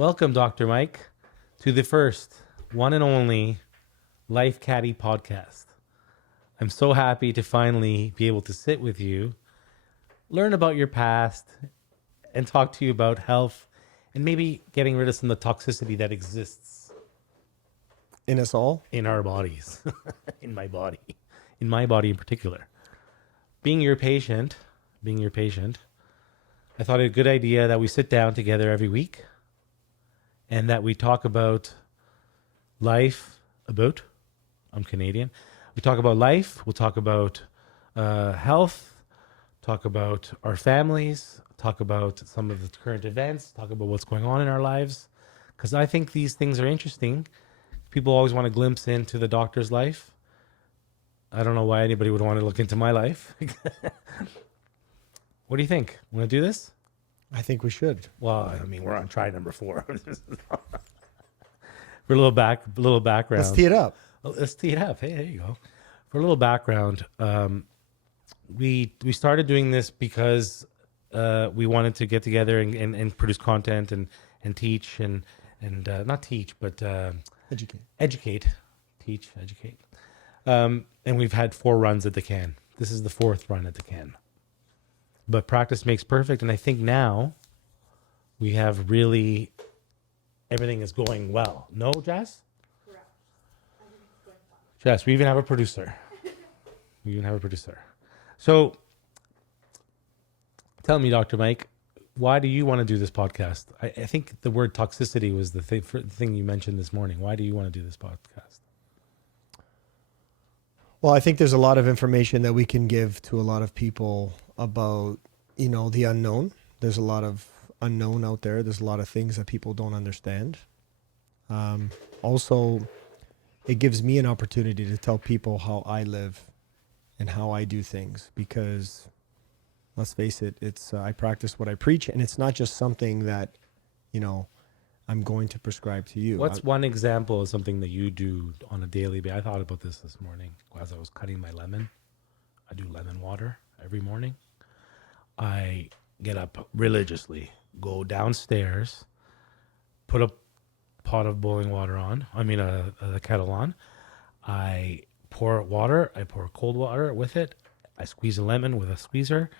Welcome, Dr. Mike, to the first, one and only Life Caddy podcast. I'm so happy to finally be able to sit with you, learn about your past, and talk to you about health and maybe getting rid of some of the toxicity that exists In us all? in our bodies, in my body in particular. Being your patient, I thought it a good idea that we sit down together every week and that we talk about I'm Canadian. We talk about life. We'll talk about health, talk about our families, talk about some of the current events, talk about what's going on in our lives. Because I think these things are interesting. People always want a glimpse into the doctor's life. I don't know why anybody would want to look into my life. What do you think? Want to do this? I think we should. Well, I mean, we're on try number 4. For a little background. Let's tee it up. Let's tee it up. Hey, there you go. For a little background, we started doing this because we wanted to get together and produce content and teach and not teach, but educate. And we've had 4 runs at the can. This is the 4th run at the can. But practice makes perfect, and I think now we have really everything is going well. No, Jess? Correct. I think it's going fine. Jess, we even have a producer. So tell me, Dr. Mike, why do you want to do this podcast? I think the word toxicity was the thing you mentioned this morning. Why do you want to do this podcast? Well, I think there's a lot of information that we can give to a lot of people about, the unknown. There's a lot of unknown out there. There's a lot of things that people don't understand. Also, it gives me an opportunity to tell people how I live and how I do things because, let's face it, it's I practice what I preach, and it's not just something that, I'm going to prescribe to you. What's one example of something that you do on a daily basis? I thought about this morning as I was cutting my lemon. I do lemon water every morning. I get up religiously, go downstairs, put a pot of boiling water on. A kettle on. I pour water. I pour cold water with it. I squeeze a lemon with a squeezer.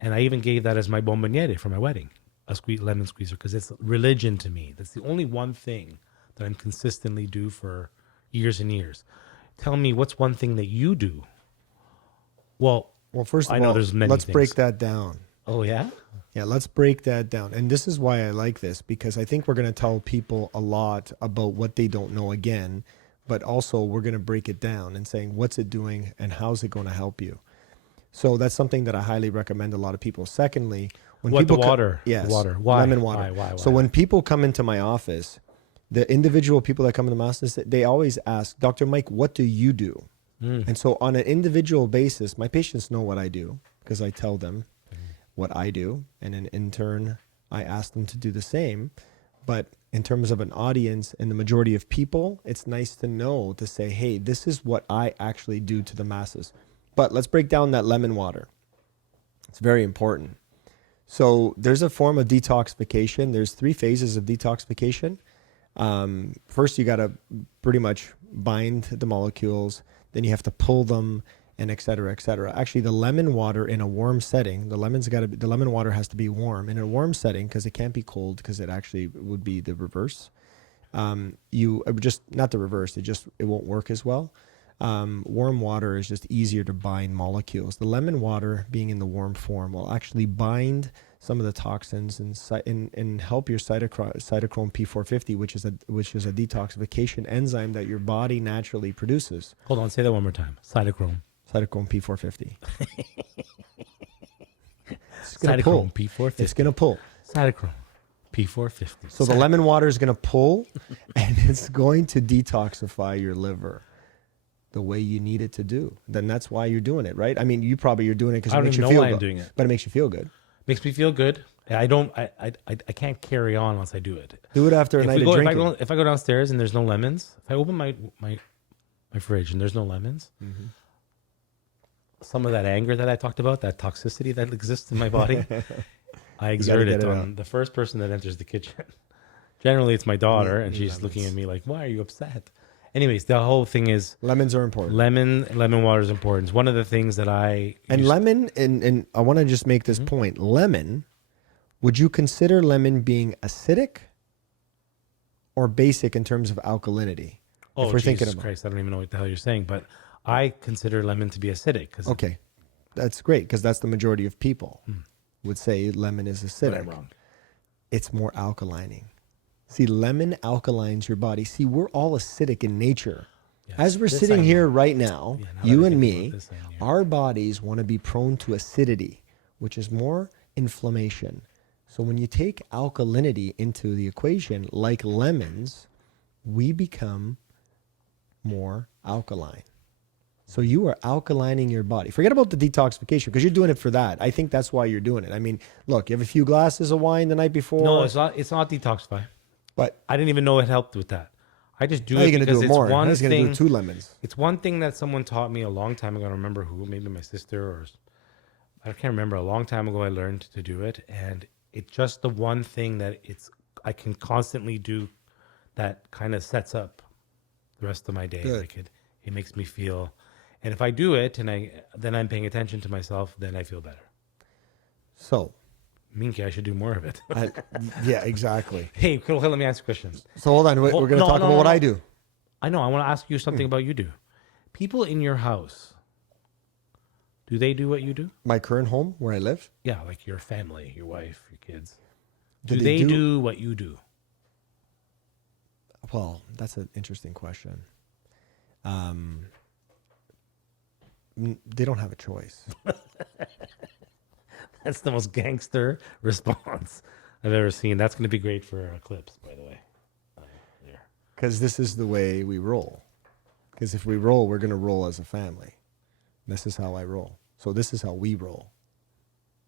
And I even gave that as my bomboniere for my wedding. A lemon squeezer, because it's religion to me. That's the only one thing that I'm consistently do for years and years. Tell me, what's one thing that you do? Well, first of all, I know there's many let's things. break that down. Oh, yeah? Yeah, let's break that down. And this is why I like this, because I think we're going to tell people a lot about what they don't know again, but also we're going to break it down and saying, what's it doing and how's it going to help you? So that's something that I highly recommend a lot of people. Secondly, when people water? Yes. Water. Why? Lemon water. Why? So when people come into my office, the individual people that come into my office, they always ask, Dr. Mike, what do you do? And so on an individual basis, my patients know what I do because I tell them what I do. And in turn, I ask them to do the same. But in terms of an audience and the majority of people, it's nice to know to say, hey, this is what I actually do to the masses. But let's break down that lemon water. It's very important. So there's a form of detoxification. There's 3 phases of detoxification. First, you got to pretty much bind the molecules. Then you have to pull them, and et cetera, et cetera. Actually, the lemon water in a warm setting, the lemon water has to be warm. In a warm setting, because it can't be cold, because it actually would be the reverse. Not the reverse. It won't work as well. Warm water is just easier to bind molecules. The lemon water, being in the warm form, will actually bind some of the toxins and help your cytochrome P450, which is a detoxification enzyme that your body naturally produces. Hold on, say that one more time. Cytochrome P450. Cytochrome P450. It's going to pull. Cytochrome P450. So the lemon water is going to pull, and it's going to detoxify your liver the way you need it to do. Then that's why you're doing it, right? I mean, you're doing it because it makes you feel good. I don't know why I'm doing it. But it makes you feel good. Makes me feel good. I can't carry on unless I do it. Do it after a night of drinking. If I go downstairs and there's no lemons, if I open my fridge and there's no lemons, some of that anger that I talked about, that toxicity that exists in my body, I exert it on the first person that enters the kitchen. Generally, it's my daughter, and Me she's looking at lemons. me like, "Why are you upset?" Anyways, the whole thing is Lemons are important. lemon water is important. It's one of the things that I And used- lemon, and I want to just make this point. Lemon, would you consider lemon being acidic or basic in terms of alkalinity? Oh, if we're Jesus thinking about Christ, I don't even know what the hell you're saying, but I consider lemon to be acidic because Okay, that's great because that's the majority of people would say lemon is acidic. I'm wrong. It's more alkalining. See, lemon alkalines your body. See, we're all acidic in nature. Yes, As we're this sitting I here know. right now, Yeah, now that you I and think about me, this, I knew. our bodies want to be prone to acidity, which is more inflammation. So when you take alkalinity into the equation, like lemons, we become more alkaline. So you are alkalining your body. Forget about the detoxification because you're doing it for that. I think that's why you're doing it. I mean, look, you have a few glasses of wine the night before. No, it's not. It's not detoxify. But I didn't even know it helped with that. I just do how are it you going to because do it it's more? How one are you going to thing. do it 2 lemons? It's one thing that someone taught me a long time ago. I don't remember who. Maybe my sister or I can't remember. A long time ago, I learned to do it, and it's just the one thing that I can constantly do that kind of sets up the rest of my day. Good. Like it makes me feel, and if I do it and then I'm paying attention to myself, then I feel better. So, Minky, I should do more of it. yeah, exactly. Hey, let me ask you a question. So hold on. We're going to No, talk no, about no, what no. I do. I know. I want to ask you something about you do. People in your house, do they do what you do? My current home where I live. Yeah, like your family, your wife, your kids. Do Do they they do- do what you do? Well, that's an interesting question. They don't have a choice. That's the most gangster response I've ever seen. That's going to be great for clips, by the way. There. Because this is the way we roll. Because if we roll, we're going to roll as a family. This is how I roll. So this is how we roll.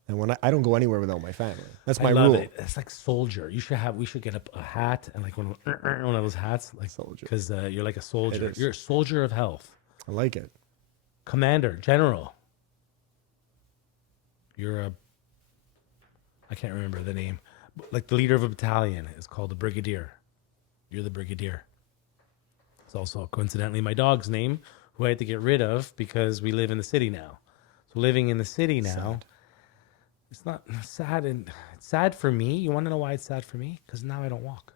And when I don't go anywhere without my family. That's my I love rule. it. It's like soldier. We should get a hat and like one of those hats, like Soldier. because you're like a soldier. It is. You're a soldier of health, I like it. commander, general. You're a. I can't remember the name. Like the leader of a battalion is called a brigadier. You're the brigadier. It's also coincidentally my dog's name, who I had to get rid of because we live in the city now. So living in the city now, it's not sad, and it's sad for me. You want to know why it's sad for me? Because now I don't walk.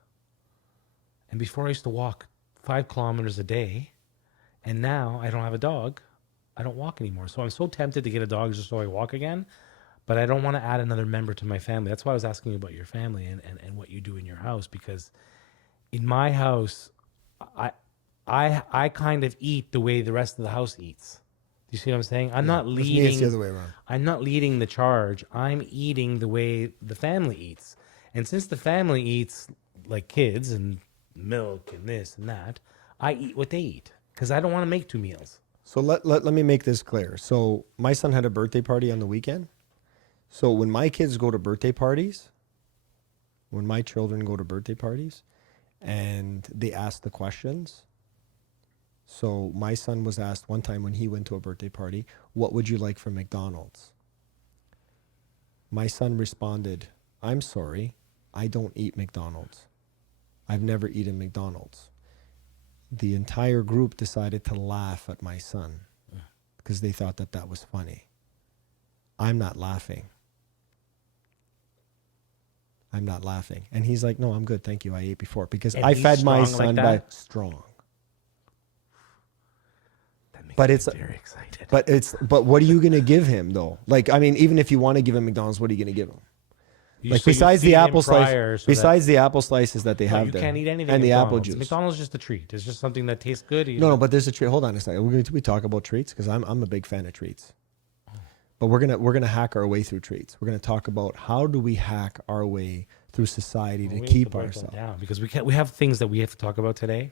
And before I used to walk 5 kilometers a day, and now I don't have a dog. I don't walk anymore. So I'm so tempted to get a dog just so I walk again, but I don't want to add another member to my family. That's why I was asking you about your family and what you do in your house, because in my house, I kind of eat the way the rest of the house eats. Do you see what I'm saying? I'm not With me, leading. it's the other way around. I'm not leading the charge. I'm eating the way the family eats. And since the family eats like kids and milk and this and that, I eat what they eat because I don't want to make 2 meals. So let me make this clear. So my son had a birthday party on the weekend. So when my kids go to birthday parties, when my children go to birthday parties and they ask the questions. So my son was asked one time when he went to a birthday party, what would you like from McDonald's? My son responded, I'm sorry, I don't eat McDonald's. I've never eaten McDonald's. The entire group decided to laugh at my son because they thought that that was funny. I'm not laughing. I'm not laughing. And he's like, no, I'm good. Thank you. I ate before because And I he's fed my strong like son by that? strong. That makes But me it's- very excited. But what are you going to give him though? Like, I mean, even if you want to give him McDonald's, what are you going to give him? Like besides the apple slice, besides the apple slices that they have you there, can't eat anything. and at the apple McDonald's. juice. McDonald's is just a treat. It's just something that tastes good. No, but there's a treat. Hold on a second. We talk about treats because I'm a big fan of treats. But we're gonna hack our way through treats. We're gonna talk about how do we hack our way through society to keep ourselves. down because we have things that we have to talk about today,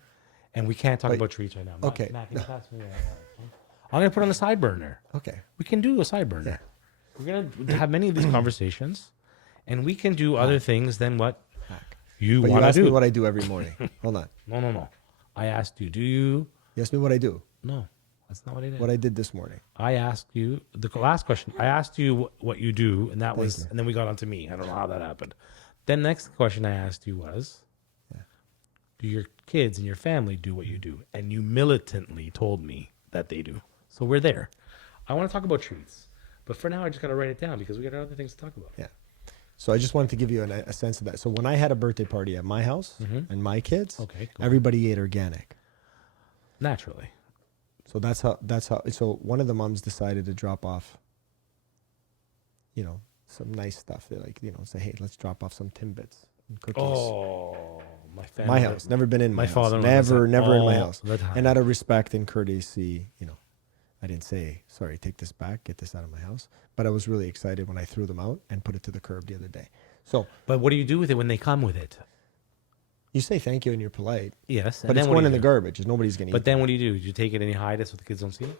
and we can't talk But- about treats right now. okay. Matt, can you pass me that? I'm gonna put on the side burner. Okay. We can do a side burner. We're gonna have many of these conversations, and we can do other things than what Hack. you But you want to asked me do. what I do every morning. Hold on. No. I asked you. Do you? You asked me what I do. No, that's not what I did. What I did this morning. I asked you the last question. I asked you what you do, and that was, you. and then we got on to me. I don't know how that happened. Then next question I asked you was, do your kids and your family do what you do? And you militantly told me that they do. So we're there. I want to talk about treats. But for now, I just got to write it down because we got other things to talk about. Yeah. So I just wanted to give you a sense of that. So when I had a birthday party at my house and my kids, Okay, cool. everybody ate organic. Naturally. So that's how, so one of the moms decided to drop off, some nice stuff. They say, hey, let's drop off some Timbits and cookies. Oh, my family. My house, never been in my house. father-in-law Never does that in my all house. the time. And out of respect and courtesy, I didn't say, sorry, take this back, get this out of my house. But I was really excited when I threw them out and put it to the curb the other day. So, But what do you do with it when they come with it? you say thank you and you're polite, Yes. but it's going in the garbage. Nobody's going to eat But then what do? Do you take it and you hide it so the kids don't see it?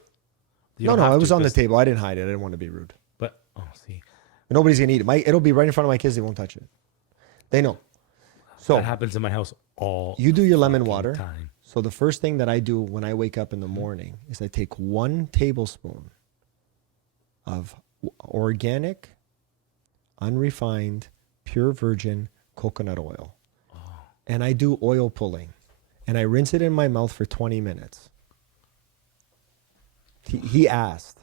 You No, don't have it to, was on the 'cause- table. I didn't hide it. I didn't want to be rude. But, see. But nobody's going to eat it. It'll be right in front of my kids. They won't touch it. They know. So That happens in my house all you do your lemon fucking water. time. So the first thing that I do when I wake up in the morning is I take 1 tablespoon of organic, unrefined, pure virgin coconut oil. And I do oil pulling. And I rinse it in my mouth for 20 minutes. He asked.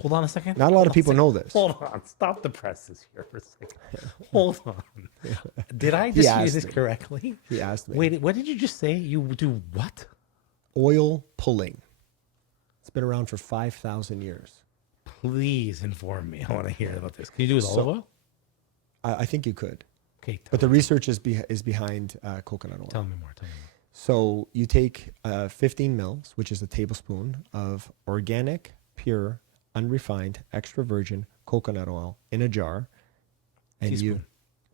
Hold on a second. Not a lot of people know this. Hold on. Stop the presses here for a second. Hold on. Did I just asked use this me. correctly? He asked me. Wait, what did you just say? You do what? Oil pulling. It's been around for 5,000 years. Please inform me. I want to hear about this. Can you do it with olive oil? I think you could. Okay. But the research is behind coconut oil. Tell me more. Tell me more. So you take 15 mils, which is a tablespoon of organic, pure, unrefined, extra virgin coconut oil in a jar, and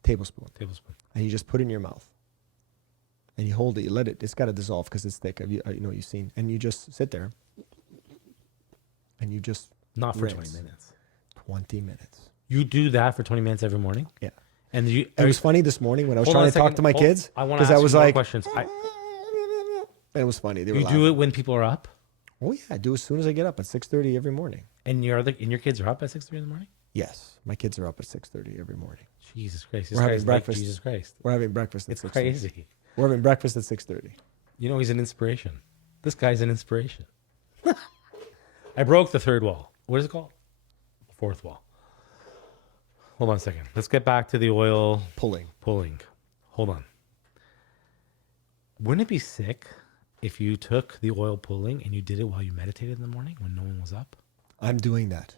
tablespoon, and you just put it in your mouth, and you hold it. You let it. It's got to dissolve because it's thick. You've seen, and you just sit there, and you just Not for rinse. 20 minutes. 20 minutes. You do that for 20 minutes every morning? Yeah. And you. It was funny this morning when I was Hold on trying a to talk second. to my kids I want to because ask I was you more like, questions. it was funny. They were You laughing. do it when people are up, Oh yeah, I do as soon as I get up at 6:30 every morning. and your kids are up at 6:30 in the morning. Yes, my kids are up at 6:30 every morning. Jesus Christ! This We're having guy's like breakfast. Jesus Christ! We're having breakfast at It's 6:30. crazy. We're having breakfast at 6:30. You know he's an inspiration. This guy's an inspiration. I broke the third wall. What is it called? The fourth wall. Hold on a second. Let's get back to the oil Pulling. Hold on. Wouldn't it be sick if you took the oil pulling and you did it while you meditated in the morning when no one was up? I'm doing that.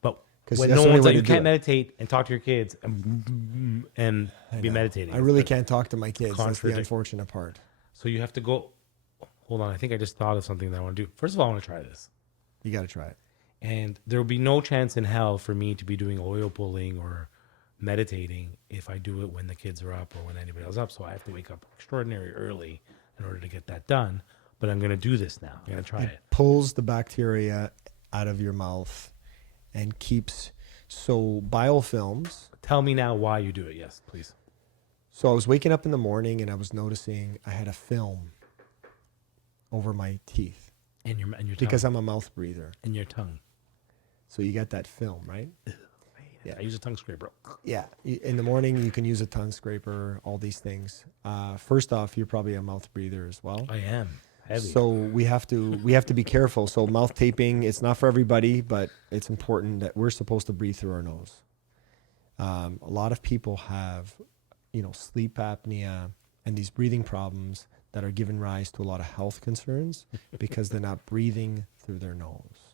But 'Cause when that's no the only one's way up, to you do can't it. meditate and talk to your kids and be meditating. I really can't talk to my kids. That's the Contradict- unfortunate part. So you have to go. Hold on. I think I just thought of something that I want to do. First of all, I want to try this. You got to try it. And there will be no chance in hell for me to be doing oil pulling or meditating if I do it when the kids are up or when anybody else is up. So I have to wake up extraordinarily early in order to get that done. But I'm going to do this now. I'm going to try it. Pulls the bacteria out of your mouth and keeps biofilms. Tell me now why you do it. Yes, please. So I was waking up in the morning and I was noticing I had a film over my teeth And your tongue. because I'm a mouth breather. And your tongue. So you get that film, right? Yeah, I use a tongue scraper. Yeah. In the morning, you can use a tongue scraper, all these things. First off, you're probably a mouth breather as well. I am heavy. So we have to be careful. So mouth taping, it's not for everybody, but it's important that we're supposed to breathe through our nose. A lot of people have, sleep apnea and these breathing problems that are giving rise to a lot of health concerns because they're not breathing through their nose.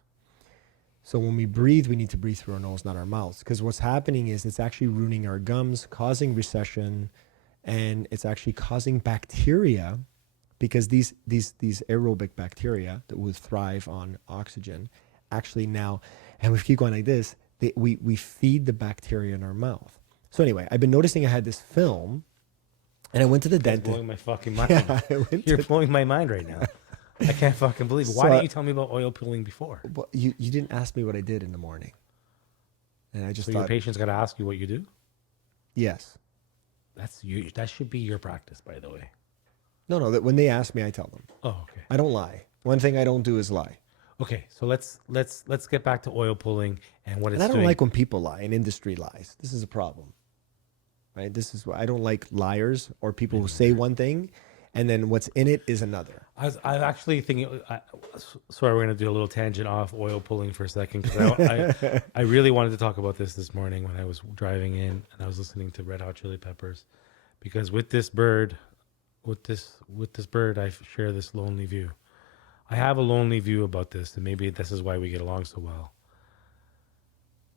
So when we breathe, we need to breathe through our nose, not our mouths. Because what's happening is it's actually ruining our gums, causing recession, and it's actually causing bacteria, because these aerobic bacteria that would thrive on oxygen, actually now, and we keep going like this, we feed the bacteria in our mouth. So anyway, I've been noticing I had this film, and I went to the You're dentist. blowing my fucking mind. Yeah, I went You're to- blowing my mind right now. I can't fucking believe it. Why So, didn't you tell me about oil pulling before? Well, you didn't ask me what I did in the morning, and I just So your thought, patient's got to ask you what you do? yes. That's you. That should be your practice, by the way. No, that when they ask me, I tell them. Oh, okay. I don't lie. One thing I don't do is lie. Okay, so let's get back to oil pulling and what And it's I don't doing. like when people lie and industry lies. This is a problem, right? This is why I don't like liars or people who say one thing and then what's in it is another. I was actually thinking. Sorry, we're going to do a little tangent off oil pulling for a second because I really wanted to talk about this morning when I was driving in and I was listening to Red Hot Chili Peppers, because with this bird, I share this lonely view. I have a lonely view about this, and maybe this is why we get along so well.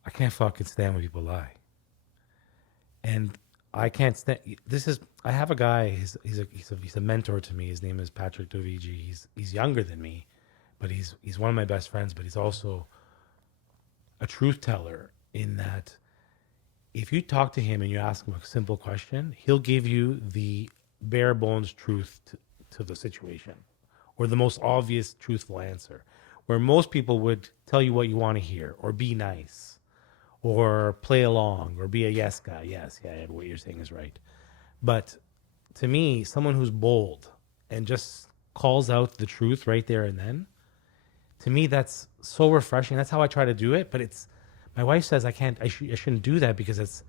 I can't fucking stand when people lie, and I can't stand. I have a guy. He's a mentor to me. His name is Patrick Dovigi. He's younger than me, but he's one of my best friends. But he's also a truth teller in that if you talk to him and you ask him a simple question, he'll give you the bare bones truth to the situation, or the most obvious truthful answer, where most people would tell you what you want to hear, or be nice, or play along, or be a yes guy. Yes, yeah, what you're saying is right. But to me, someone who's bold and just calls out the truth right there and then, to me, that's so refreshing. That's how I try to do it. But my wife says I shouldn't do that because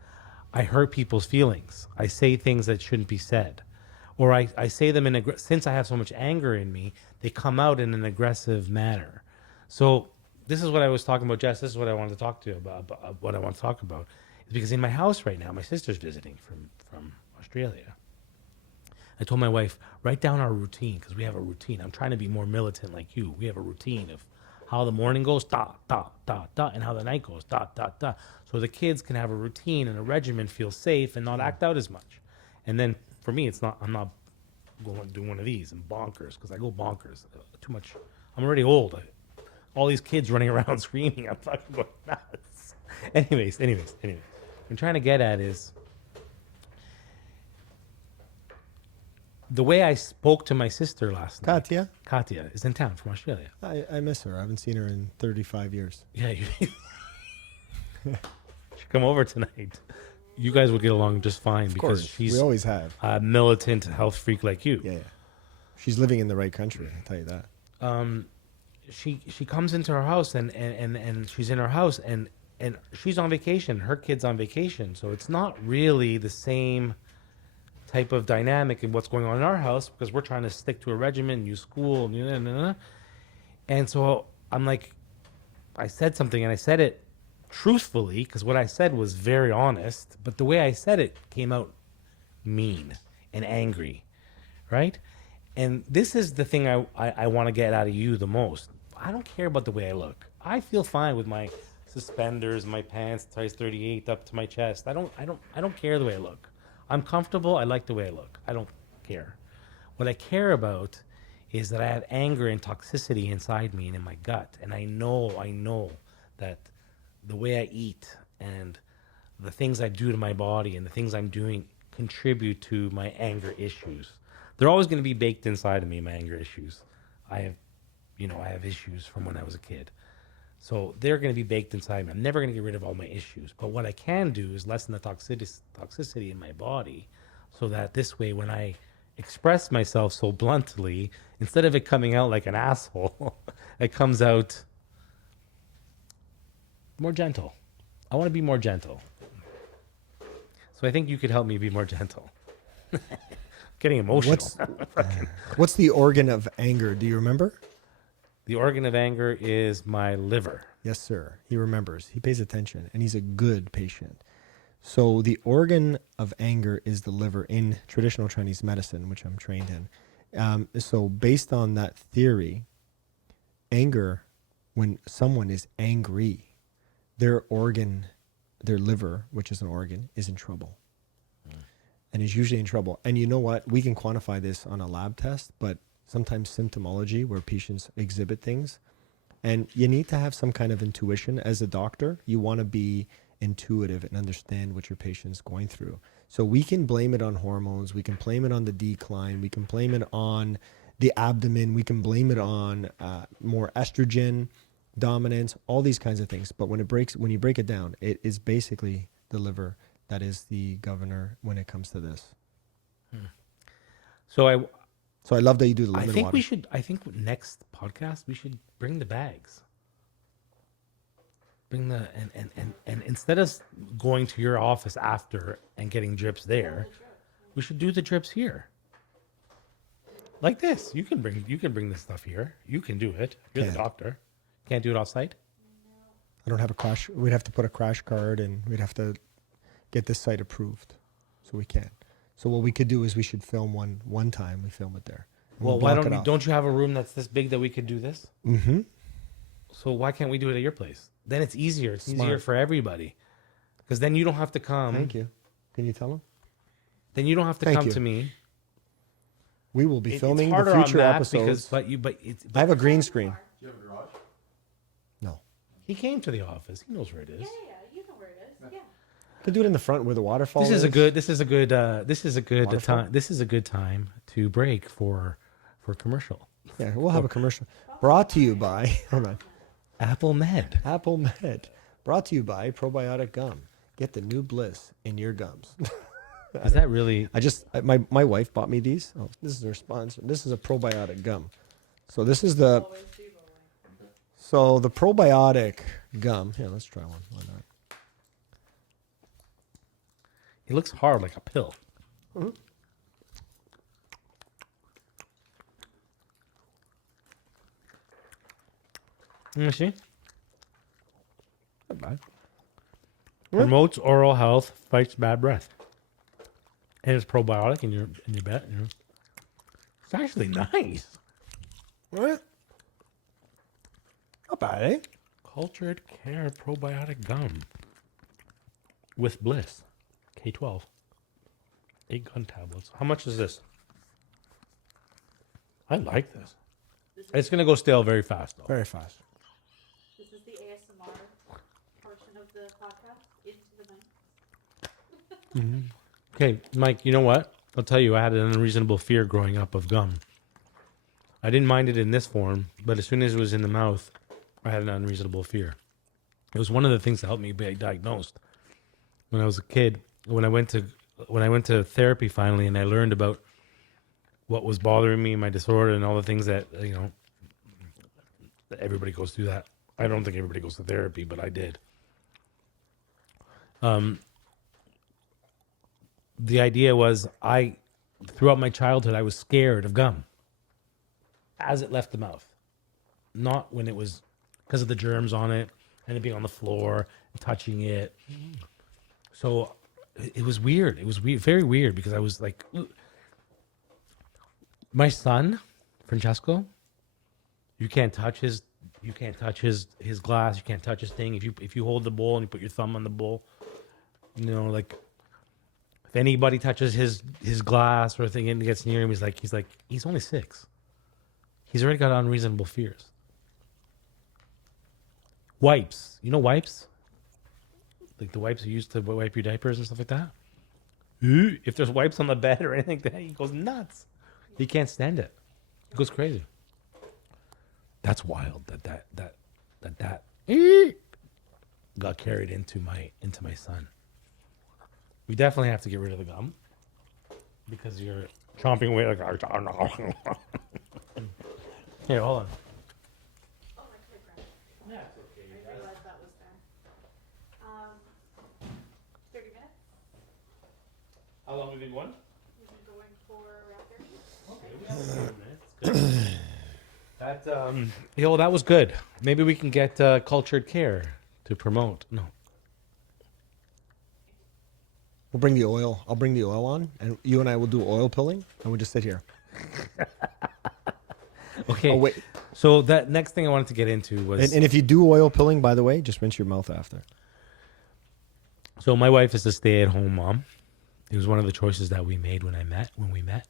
I hurt people's feelings. I say things that shouldn't be said. Or I say them since I have so much anger in me, they come out in an aggressive manner. So this is what I was talking about, Jess. This is what I wanted to talk to you about. What I want to talk about is because in my house right now, my sister's visiting from Australia. I told my wife, write down our routine, because we have a routine. I'm trying to be more militant like you. We have a routine of how the morning goes, da, da, da, da, and how the night goes, da, da, da. So the kids can have a routine and a regimen, feel safe, and not act out as much. And then for me, I'm not going to do one of these and bonkers, because I go bonkers too much. I'm already old. All these kids running around screaming, I'm fucking going nuts. Anyways. What I'm trying to get at is the way I spoke to my sister last night. Katya is in town from Australia. I miss her. I haven't seen her in 35 years. Yeah, you should come over tonight. You guys would get along just fine because she's we always have a militant health freak like you. Yeah. She's living in the right country, I'll tell you that. She comes into our house and she's in our house and she's on vacation. Her kid's on vacation, so it's not really the same type of dynamic in what's going on in our house because we're trying to stick to a regimen, use school, and so I'm like, I said something and I said it truthfully because what I said was very honest, but the way I said it came out mean and angry, right? And this is the thing I want to get out of you the most. I don't care about the way I look. I feel fine with my suspenders, my pants, size 38 up to my chest. I don't care the way I look. I'm comfortable. I like the way I look. I don't care. What I care about is that I have anger and toxicity inside me and in my gut. And I know that the way I eat and the things I do to my body and the things I'm doing contribute to my anger issues. They're always going to be baked inside of me, my anger issues. I have issues from when I was a kid. So they're going to be baked inside me. I'm never going to get rid of all my issues. But what I can do is lessen the toxicity in my body so that this way when I express myself so bluntly, instead of it coming out like an asshole, it comes out more gentle. I want to be more gentle. So I think you could help me be more gentle. Getting emotional. What's the organ of anger? Do you remember? The organ of anger is my liver. Yes, sir. He remembers. He pays attention, and he's a good patient. So the organ of anger is the liver in traditional Chinese medicine, which I'm trained in. So based on that theory, anger, when someone is angry, their organ, their liver, which is an organ, is in trouble. And is usually in trouble. And you know what? We can quantify this on a lab test, but sometimes symptomology where patients exhibit things. And you need to have some kind of intuition as a doctor. You want to be intuitive and understand what your patient's going through. So we can blame it on hormones. We can blame it on the decline. We can blame it on the abdomen. We can blame it on more estrogen dominance, all these kinds of things. But when you break it down, it is basically the liver that is the governor when it comes to this. So I love that you do the lemon water. water. I think next podcast we should bring the bags. Bring the and instead of going to your office after and getting drips there, we should do the drips here. Like this. You can bring this stuff here. You can do it. You're the Can't. doctor. Can't do it off site? I don't have a crash. We'd have to put a crash card and we'd have to get this site approved. So we can't. So what we could do is we should film one time. We film it there. And Well, we'll why block don't it you off. don't you have a room that's this big that we could do this? Mm-hmm. So why can't we do it at your place? Then it's easier. It's easier Smart. for everybody. Because then you don't have to come. Thank you. Can you tell them? Then you don't have to Thank come you. to me. We will be It's filming the harder on future Matt episodes. I have a green screen. Far. Do you have a garage? No. he came to the office. He knows where it is. Yeah, you know where it is. Yeah. Could do it in the front where the waterfall This is a good Waterfall? time. This is a good time to break for commercial. Yeah, we'll have a commercial. Brought to you by, hold on, Apple Med. Apple Med. Brought to you by Probiotic Gum. Get the new bliss in your gums. Is that really? My wife bought me these. Oh, this is her sponsor. This is a probiotic gum. So this is the, Always do bowling. so the probiotic gum. Here, let's try one. Why not? It looks hard like a pill. Let me see. Not bad. Promotes oral health, fights bad breath, and it's probiotic in your bed. You know. It's actually nice. What? Not bad, eh? Cultured Care probiotic gum with Bliss, K12, 8 gun tablets. How much is this? I like this. It's gonna go stale very fast though. Very fast. This is the ASMR portion of the podcast. Into the night. Okay, Mike, you know what? I'll tell you, I had an unreasonable fear growing up of gum. I didn't mind it in this form, but as soon as it was in the mouth, I had an unreasonable fear. It was one of the things that helped me be diagnosed. When I was a kid, when I went to therapy finally, and I learned about what was bothering me, my disorder, and all the things that, you know, that everybody goes through that. I don't think everybody goes to therapy, but I did. The idea was throughout my childhood, I was scared of gum as it left the mouth. Not when it was, because of the germs on it and it being on the floor and touching it. So it was weird. It was weird, very weird, because I was like, ugh. My son, Francesco, you can't touch his glass. You can't touch his thing. If you hold the bowl and you put your thumb on the bowl, you know, like if anybody touches his glass or thing and gets near him, he's only 6. He's already got unreasonable fears. Wipes, you know, wipes, like the wipes you use to wipe your diapers and stuff like that. If there's wipes on the bed or anything like that, he goes nuts. He can't stand it. He goes crazy. That's wild. That got carried into my son. We definitely have to get rid of the gum because you're chomping away like. Here, hold on. Oh, my card crashed. Yeah, it's okay. I realized that was there. 30 minutes. How long have we been going? We've been going for around 30 minutes. Okay, we have 30 minutes. Good. That was good. Maybe we can get Cultured Care to promote. No. We'll bring the oil. I'll bring the oil on, and you and I will do oil pilling, and we'll just sit here. Okay. Oh, wait. So that next thing I wanted to get into was And if you do oil pilling, by the way, just rinse your mouth after. so my wife is a stay-at-home mom. It was one of the choices that we made when we met.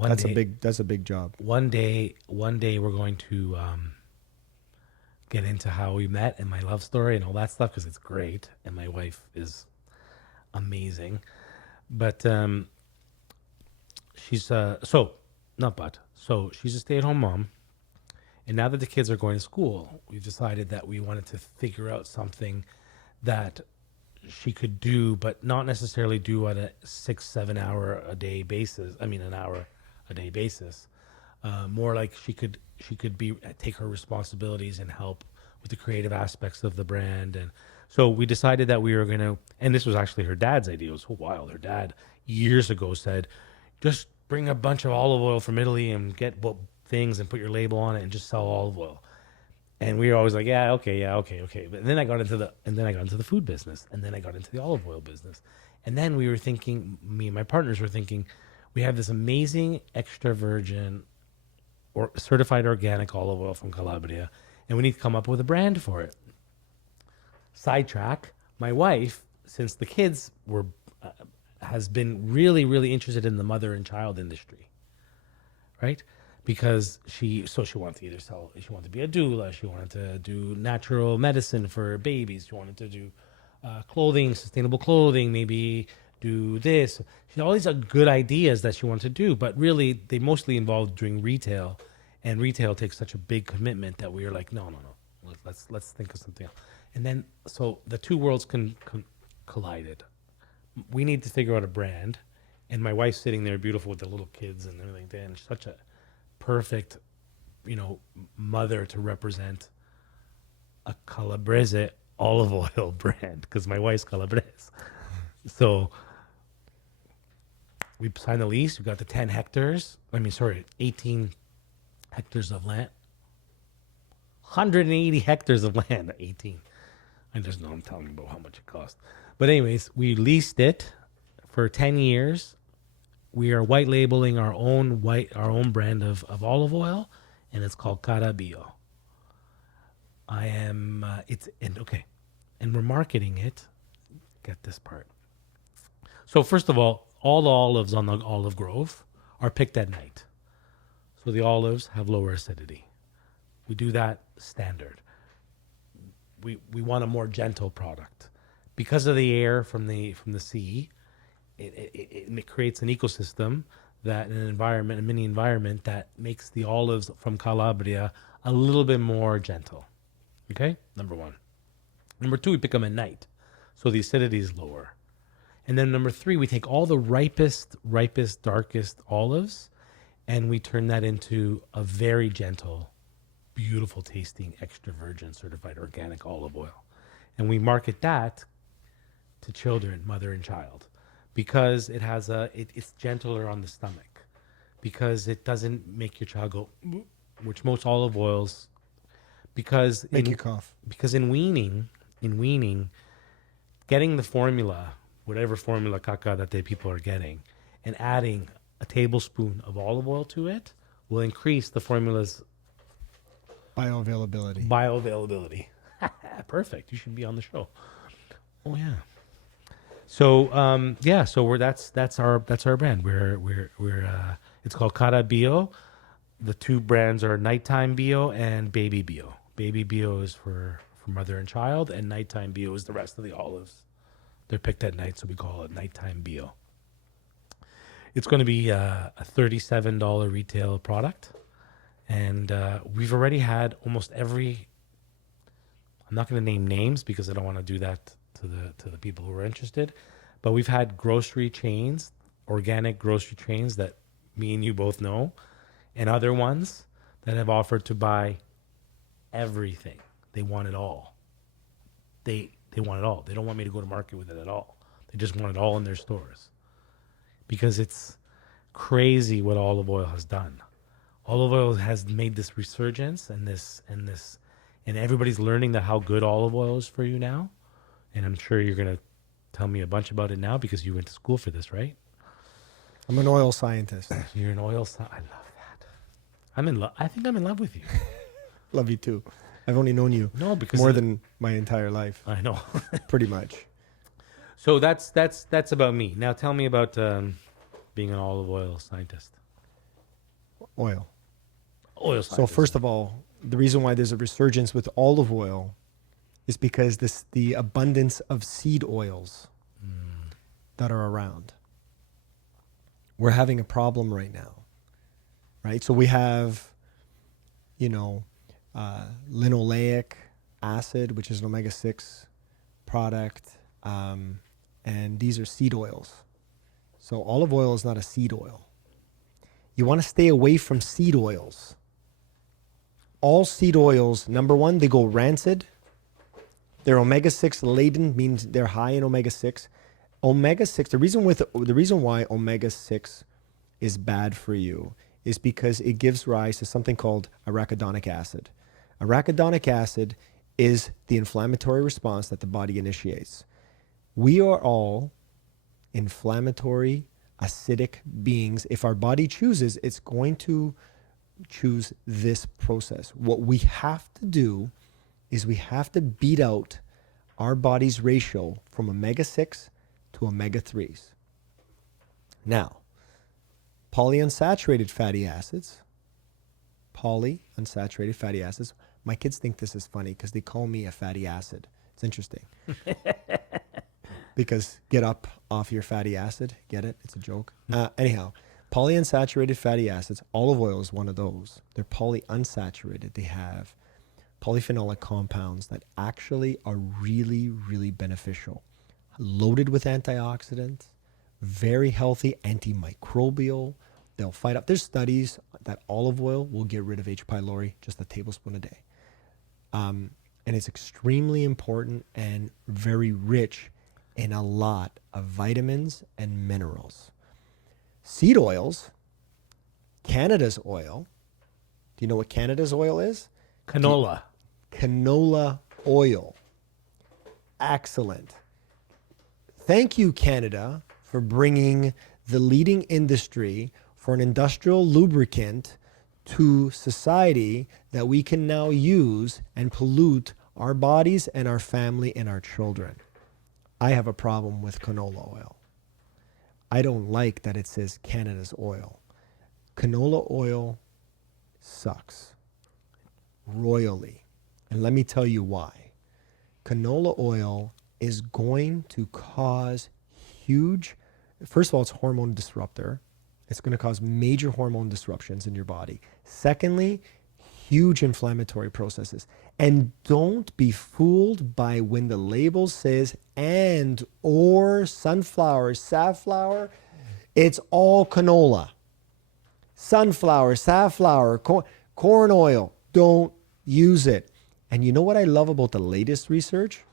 That's a big job. One day we're going to get into how we met and my love story and all that stuff because it's great and my wife is amazing. But she's she's a stay-at-home mom, and now that the kids are going to school, we've decided that we wanted to figure out something that she could do, but not necessarily do on a 6-7 hour a day basis. I mean, an hour a day basis. More like she could take her responsibilities and help with the creative aspects of the brand. And so we decided that we were going to, and this was actually her dad's idea. It was so wild. Her dad years ago said, just bring a bunch of olive oil from Italy and get things and put your label on it and just sell olive oil. And we were always like, yeah, okay. But then I got into the food business, and then I got into the olive oil business. And then we were thinking, me and my partners were thinking, we have this amazing extra virgin or certified organic olive oil from Calabria, and we need to come up with a brand for it. Sidetrack, my wife, since the kids were, has been really, really interested in the mother and child industry, right? Because she wanted to she wanted to be a doula, she wanted to do natural medicine for babies, she wanted to do clothing, sustainable clothing, maybe do this. She had all these good ideas that she wanted to do, but really they mostly involved doing retail, and retail takes such a big commitment that we were like, no. Let's think of something else. And then so the two worlds collided. We need to figure out a brand, and my wife's sitting there beautiful with the little kids and everything. And she's such a perfect, mother to represent a Calabrese olive oil brand, because my wife's Calabrese. So we signed the lease. We got the 18 hectares of land. 180 hectares of land, 18. I just know I'm telling you about how much it cost. But anyways, we leased it for 10 years. We are white labeling our own brand of olive oil, and it's called Cara Bio. And we're marketing it. Get this part. So first of all the olives on the olive grove are picked at night. So the olives have lower acidity. We do that standard. We want a more gentle product. Because of the air from the sea, it creates an ecosystem, a mini environment that makes the olives from Calabria a little bit more gentle. Okay? Number one. Number two, we pick them at night, so the acidity is lower. And then number three, we take all the ripest, darkest olives, and we turn that into a very gentle, beautiful tasting, extra virgin certified organic olive oil. And we market that to children, mother and child, because it has it's gentler on the stomach, because it doesn't make your child go, which most olive oils, because make you cough. Because in weaning, getting the formula, whatever formula caca that people are getting, and adding a tablespoon of olive oil to it will increase the formula's bioavailability. Perfect. You should be on the show. Oh yeah. So so that's our brand. We're it's called Cara Bio. The two brands are Nighttime Bio and Baby Bio. Baby Bio is for mother and child, and Nighttime Bio is the rest of the olives. They're picked at night, so we call it Nighttime Bio. It's going to be a $37 retail product, and we've already had almost every. I'm not going to name names because I don't want to do that to the people who are interested, but we've had grocery chains, organic grocery chains that me and you both know, and other ones that have offered to buy everything. They want it all. They want it all. They don't want me to go to market with it at all. They just want it all in their stores, because it's crazy what olive oil has done. Olive oil has made this resurgence, and everybody's learning that how good olive oil is for you now. And I'm sure you're going to tell me a bunch about it now because you went to school for this, right? I'm an oil scientist. You're an oil scientist. I love that. I'm in love. I think I'm in love with you. Love you too. I've only known you more than my entire life. I know. Pretty much. So that's about me. Now tell me about being an olive oil scientist. Oil Scientist. So first of all, the reason why there's a resurgence with olive oil is because the abundance of seed oils that are around. We're having a problem right now, right? So we have, linoleic acid, which is an omega-6 product, and these are seed oils. So olive oil is not a seed oil. You want to stay away from seed oils. All seed oils, number one, they go rancid. They're omega-6 laden, means they're high in omega-6. Omega-6, the reason why omega-6 is bad for you is because it gives rise to something called arachidonic acid. Arachidonic acid is the inflammatory response that the body initiates. We are all inflammatory, acidic beings. If our body chooses, it's going to choose this process. What we have to do is we have to beat out our body's ratio from omega-6 to omega-3s. Now, polyunsaturated fatty acids, my kids think this is funny because they call me a fatty acid. It's interesting. Because get up off your fatty acid. Get it? It's a joke. Anyhow, polyunsaturated fatty acids, olive oil is one of those. They're polyunsaturated. They have polyphenolic compounds that actually are really, really beneficial. Loaded with antioxidants, very healthy, antimicrobial. They'll fight up. There's studies that olive oil will get rid of H. pylori, just a tablespoon a day. And it's extremely important and very rich in a lot of vitamins and minerals. Seed oils, Canada's oil. Do you know what Canada's oil is? Canola. Canola oil. Excellent. Thank you, Canada, for bringing the leading industry for an industrial lubricant to society that we can now use and pollute our bodies and our family and our children. I have a problem with canola oil. I don't like that it says Canada's oil. Canola oil sucks royally. And let me tell you why. Canola oil is going to cause huge, first of all, it's a hormone disruptor. It's going to cause major hormone disruptions in your body. Secondly, huge inflammatory processes. And don't be fooled by when the label says and or sunflower, safflower. It's all canola. Sunflower, safflower, corn oil. Don't use it. And you know what I love about the latest research?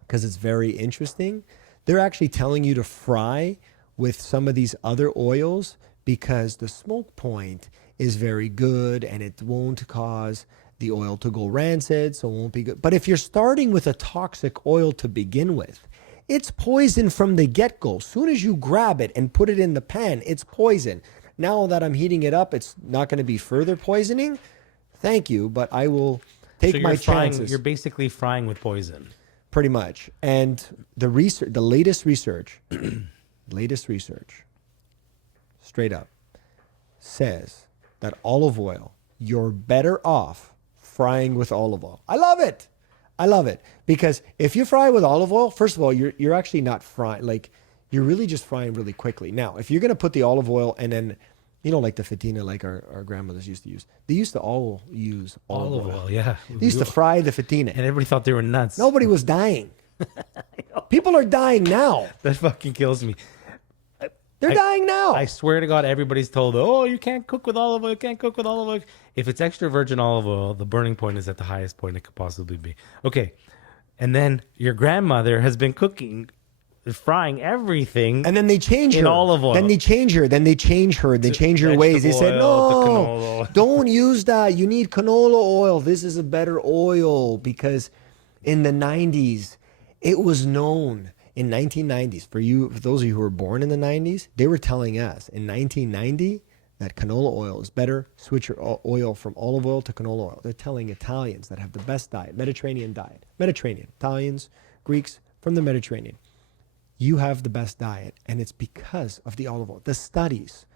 Because it's very interesting. They're actually telling you to fry with some of these other oils because the smoke point is very good and it won't cause the oil to go rancid, so it won't be good. But if you're starting with a toxic oil to begin with, it's poison from the get-go. As soon as you grab it and put it in the pan, it's poison. Now that I'm heating it up, it's not going to be further poisoning. Thank you, but I will take my chances. You're basically frying with poison. Pretty much. And the latest research, straight up, says that olive oil, you're better off frying with olive oil. I love it. Because if you fry with olive oil, first of all, you're actually not frying, like you're really just frying really quickly. Now, if you're going to put the olive oil and then, like the fatina, like our grandmothers used to use, they used to all use olive oil. Yeah. They used to fry the fatina. And everybody thought they were nuts. Nobody was dying. People are dying now. That fucking kills me. They're dying now. I swear to God, everybody's told, oh, you can't cook with olive oil. You can't cook with olive oil. If it's extra virgin olive oil, the burning point is at the highest point it could possibly be. Okay. And then your grandmother has been frying everything. And then they change her. In olive oil. Then they change her. They change her ways. They said, no, don't use that. You need canola oil. This is a better oil. Because in the 90s, it was known. In 1990s, for those of you who were born in the 90s, they were telling us in 1990 that canola oil is better. Switch your oil from olive oil to canola oil. They're telling Italians that have the best diet, Mediterranean, Italians, Greeks from the Mediterranean. You have the best diet, and it's because of the olive oil. The studies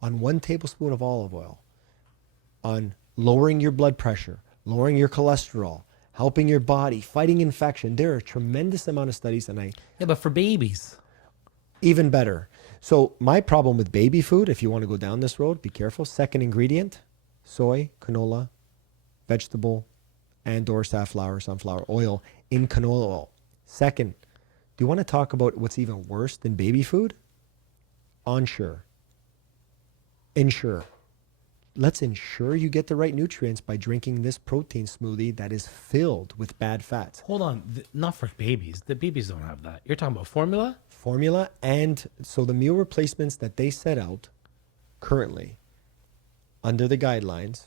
on 1 tablespoon of olive oil on lowering your blood pressure, lowering your cholesterol, helping your body, fighting infection. There are a tremendous amount of studies, and Yeah, but for babies. even better. So my problem with baby food, if you want to go down this road, be careful. Second ingredient, soy, canola, vegetable, and or safflower, sunflower oil in canola oil. Second, do you want to talk about what's even worse than baby food? Ensure. Let's ensure you get the right nutrients by drinking this protein smoothie that is filled with bad fats. Hold on. Not for babies. The babies don't have that. You're talking about formula? Formula, and so the meal replacements that they set out currently, under the guidelines,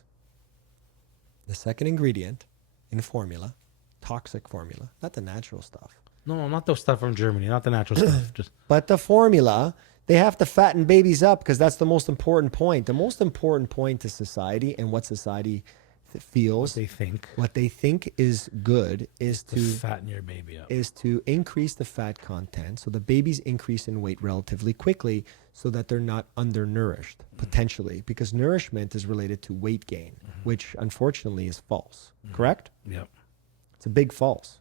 the second ingredient in formula, toxic formula, not the natural stuff. No, not the stuff from Germany, not the natural stuff. Just But the formula, they have to fatten babies up because that's the most important point. The most important point to society and what society feels, what what they they think think is good is to to fatten your baby up. is to increase the fat content so the babies increase in weight relatively quickly so that they're not undernourished potentially, because nourishment is related to weight gain, which unfortunately is false. Correct? Yep. It's a big false.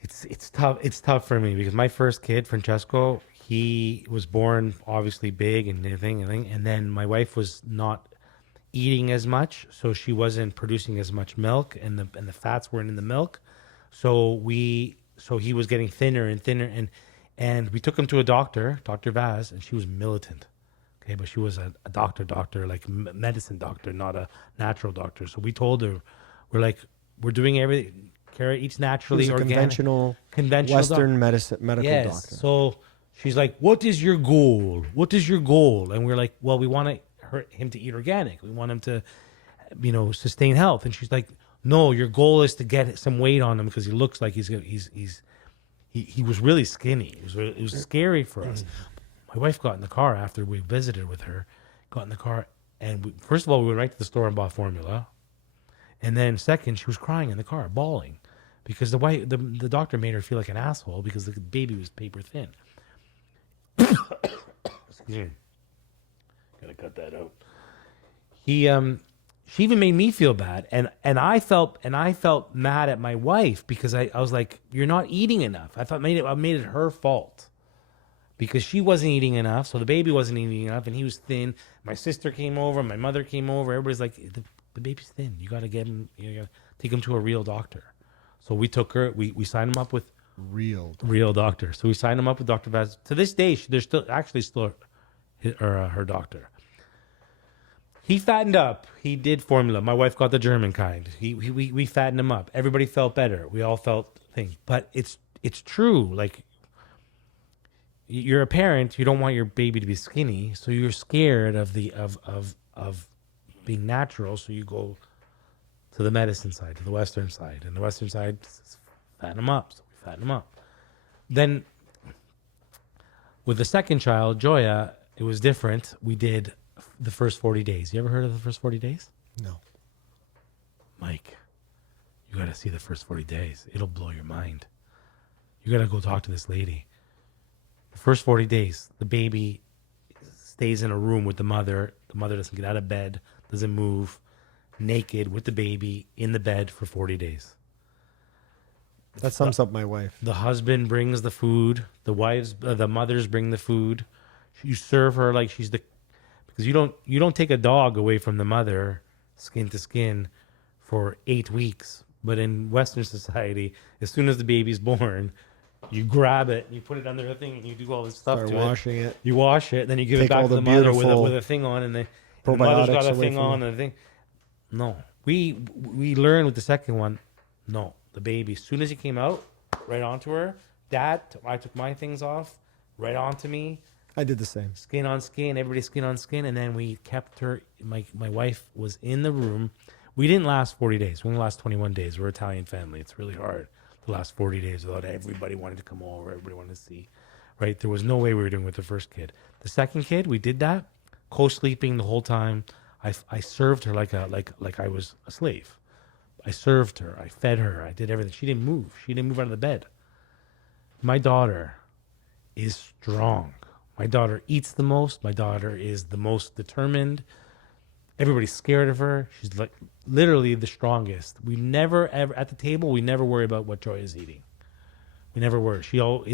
It's tough. It's tough for me because my first kid, Francesco, he was born obviously big and everything, and then my wife was not eating as much, so she wasn't producing as much milk, and the fats weren't in the milk, so he was getting thinner and thinner, and we took him to a doctor, Dr. Vaz, and she was militant, okay, but she was a doctor, like medicine doctor, not a natural doctor. So we told her, we're doing everything. Kara eats naturally, organic, conventional Western medical yes. doctor. So she's like, "What is your goal? What is your goal?" And we're like, "Well, we want him to eat organic. We want him to, sustain health." And she's like, "No, your goal is to get some weight on him because he looks like he was really skinny. It was scary for us." My wife got in the car after we visited with her. Got in the car, and first of all, we went right to the store and bought formula. And then second, she was crying in the car, bawling, because the doctor made her feel like an asshole because the baby was paper thin. Excuse me. Gotta cut that out. She even made me feel bad, and I felt mad at my wife because I was like, "You're not eating enough." I made it her fault because she wasn't eating enough, so the baby wasn't eating enough, and he was thin. My sister came over, my mother came over. Everybody's like, the baby's thin. You got to get him. You got to take him to a real doctor. So we took her. We signed him up with Real doctor. So we signed him up with Dr. Vaz. To this day, there's still her doctor. He fattened up. He did formula. My wife got the German kind. We fattened him up. Everybody felt better. We all felt things. But it's true. Like, you're a parent. You don't want your baby to be skinny, so you're scared of being natural, so you go to the medicine side, to the Western side, and the Western side fatten them up. So we fatten them up. Then with the second child, Joya, it was different. We did the first 40 days. You ever heard of the first 40 days? No. Mike, you got to see the first 40 days. It'll blow your mind. You got to go talk to this lady. The first 40 days, the baby stays in a room with the mother. The mother doesn't get out of bed, doesn't move, naked with the baby in the bed for 40 days. That sums up my wife. The husband brings the food. The mothers bring the food. You serve her like she's because you don't take a dog away from the mother skin to skin for 8 weeks. But in Western society, as soon as the baby's born, you grab it, you put it under the thing, and you do all this stuff to washing it. You wash it, then you give Take it back all to the the mother beautiful with a thing on, and the mother's got a thing on and a thing. No, we learned with the second one. No, the baby, as soon as he came out, right onto her. Dad, I took my things off, right onto me. I did the same. Skin on skin, everybody skin on skin, and then we kept her. My wife was in the room. We didn't last 40 days. We only last 21 days. We're an Italian family. It's really hard to last 40 days without everybody wanting to come over, everybody wanted to see, right? There was no way we were doing with the first kid. The second kid, we did that, co-sleeping the whole time. I served her like I was a slave. I served her. I fed her. I did everything. She didn't move. She didn't move out of the bed. My daughter is strong. My daughter eats the most. My daughter is the most determined. Everybody's scared of her. She's like literally the strongest. We never ever at the table. We never worry about what Joy is eating. We never worry. She'll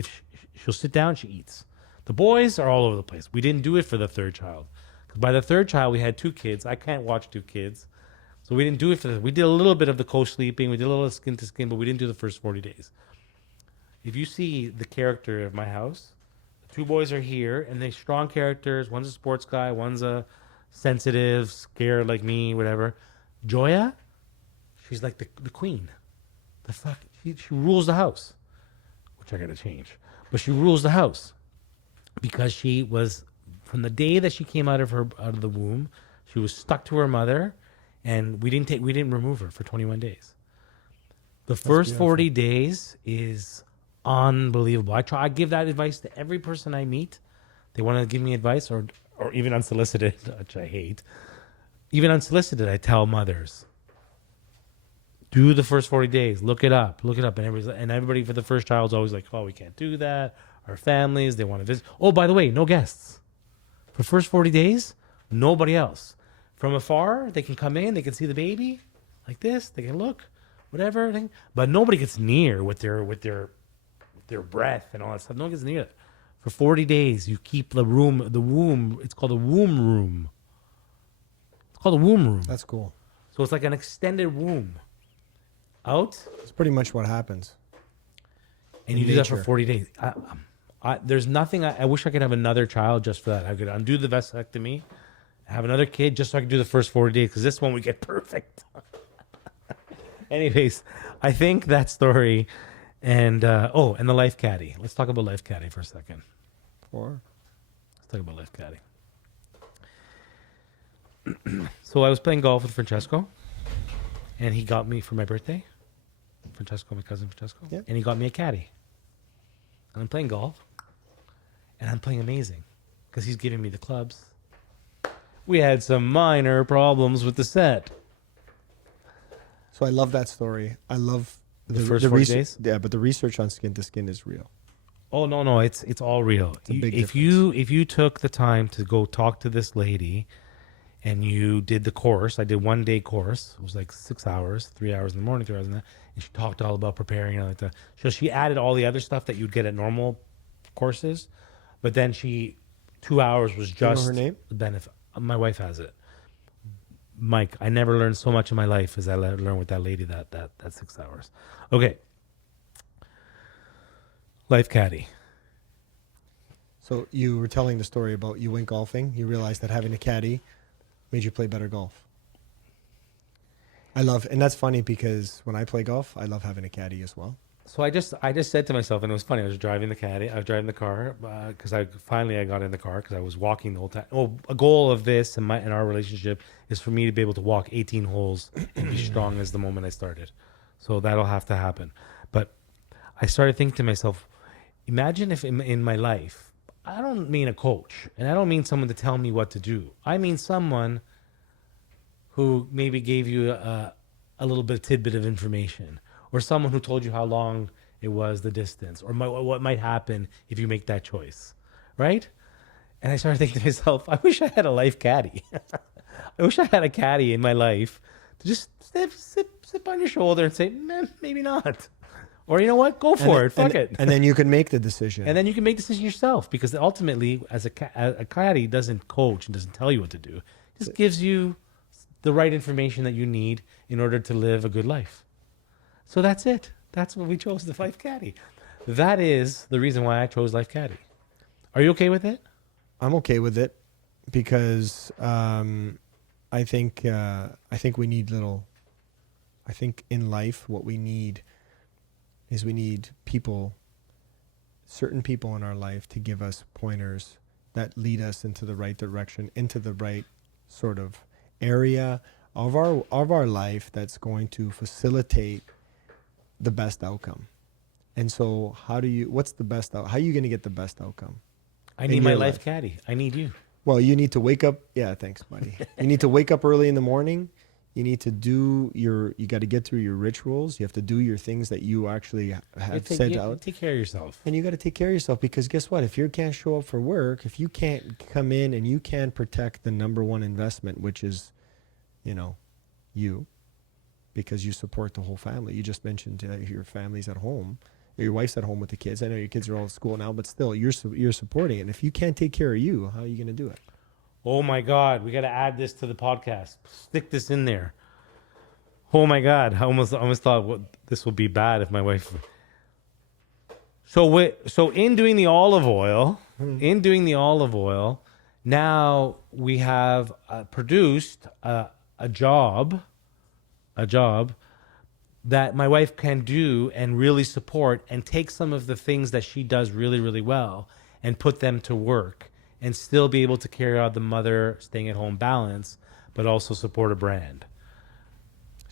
sit down. She eats. The boys are all over the place. We didn't do it for the third child because by the third child we had 2 kids. I can't watch 2 kids, so we didn't do it for that. We did a little bit of the co-sleeping. We did a little skin to skin, but we didn't do the first 40 days. If you see the character of my house, the 2 boys are here and they're strong characters. One's a sports guy. One's a sensitive, scared like me, whatever. Joya, she's like the queen. The fuck, she rules the house, which I gotta change. But she rules the house because she was From the day that she came out of the womb, she was stuck to her mother, and we didn't remove her for 21 days. The first beautiful. 40 days is unbelievable. I give that advice to every person I meet. They want to give me advice, or even unsolicited, which I hate. Even unsolicited, I tell mothers, do the first 40 days. Look it up. And everybody for the first child is always like, oh, we can't do that. Our families, they want to visit. Oh, by the way, no guests. For the first 40 days, nobody else. From afar, they can come in. They can see the baby like this. They can look, whatever. But nobody gets near with their breath and all that stuff. No one gets near it. For 40 days, you keep the womb. It's called a womb room. It's called a womb room. That's cool. So it's like an extended womb. Out. It's pretty much what happens. And you do that for 40 days. There's nothing. I wish I could have another child just for that. I could undo the vasectomy, have another kid just so I could do the first 40 days, because this one we get perfect. Anyways, I think that story, and and the life caddy. Let's talk about life caddy for a second. Let's talk about life caddy. So I was playing golf with Francesco, and he got me for my birthday. Francesco, my cousin Francesco, yeah. And he got me a caddy. And I'm playing golf, and I'm playing amazing because he's giving me the clubs. We had some minor problems with the set. So I love that story. I love the first 40 days. Yeah, but the research on skin to skin is real. Oh no, it's all real. It's a big if you took the time to go talk to this lady, and you did the course, I did 1 day course. It was like 6 hours, 3 hours in the morning, 3 hours in the. And she talked all about preparing and like that. So she added all the other stuff that you'd get at normal courses, but then 2 hours was just her name? the benefit. My wife has it. Mike, I never learned so much in my life as I learned with that lady that 6 hours. Okay. Life caddy. So you were telling the story about you went golfing. You realized that having a caddy made you play better golf. And that's funny because when I play golf, I love having a caddy as well. So I just said to myself, and it was funny. I was driving the the car because I got in the car because I was walking the whole time. Oh, a goal of this and our relationship is for me to be able to walk 18 holes and be strong as the moment I started. So that'll have to happen. But I started thinking to myself, imagine if in my life, I don't mean a coach, and I don't mean someone to tell me what to do. I mean someone who maybe gave you a little bit of tidbit of information, or someone who told you how long it was, the distance, or what might happen if you make that choice, right? And I started thinking to myself, I wish I had a life caddy. I wish I had a caddy in my life to just sit on your shoulder and say, maybe not. Or you know what? Go for it. Fuck it. And then you can make the decision. And then you can make the decision yourself, because ultimately, as a caddy doesn't coach and doesn't tell you what to do. It just gives you the right information that you need in order to live a good life. So that's it. That's what we chose, the Life Caddy. That is the reason why I chose Life Caddy. Are you okay with it? I'm okay with it because I think we need I think in life what we need is we need certain people in our life to give us pointers that lead us into the right direction, into the right sort of area of our life that's going to facilitate the best outcome. And so how are you going to get the best outcome? I need my life caddy. I need you. Well, you need to wake up. Yeah, thanks, buddy. You need to wake up early in the morning. You need to you got to get through your rituals. You have to do your things that you actually have sent out. Take care of yourself. And you got to take care of yourself, because guess what? If you can't show up for work, if you can't come in and you can't protect the number one investment, which is, you, because you support the whole family. You just mentioned your family's at home. Your wife's at home with the kids. I know your kids are all at school now, but still, you're supporting it. And if you can't take care of you, how are you going to do it? Oh my God, we got to add this to the podcast. Stick this in there. Oh my God, I almost thought this would be bad if my wife. So in doing the olive oil, now we have produced a job that my wife can do and really support, and take some of the things that she does really, really well and put them to work and still be able to carry out the mother staying at home balance, but also support a brand?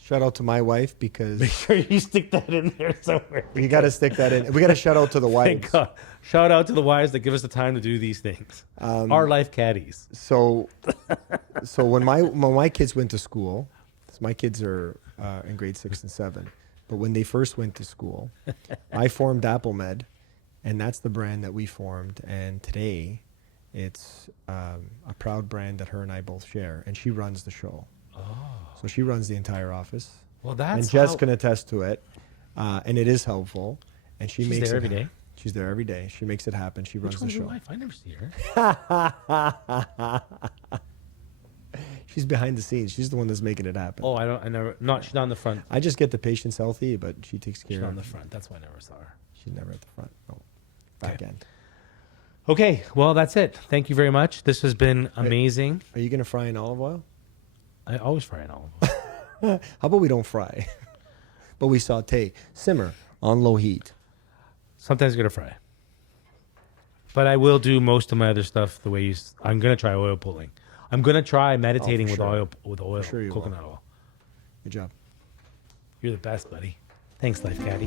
Shout out to my wife Make because sure you stick that in there somewhere. we got to stick that in. We got to shout out to the Thank wives. God. Shout out to the wives that give us the time to do these things. Our life caddies. So when my kids went to school, so my kids are in grade 6 and 7, but when they first went to school, I formed AppleMed, and that's the brand that we formed. And today, it's a proud brand that her and I both share, and she runs the show. So she runs the entire office. Well, that's and Jess can attest to it, and it is helpful. And she's makes there it every day. She's there every day. She makes it happen. She runs Which the one's your show. wife? I never see her. She's behind the scenes. She's the one that's making it happen. Oh, I never. Not. She's not in the front. I just get the patients healthy, but she takes care She's not of in the front. That's why I never saw her. She's never at the front. No, back end. Okay. Well, that's it. Thank you very much. This has been amazing. Are you gonna fry in olive oil? I always fry an olive oil. How about we don't fry, but we saute, simmer on low heat. Sometimes I'm gonna fry. But I will do most of my other stuff the way you. I'm gonna try oil pulling. I'm gonna try meditating with sure. oil, sure you coconut oil. Good job. You're the best, buddy. Thanks, Life Caddy.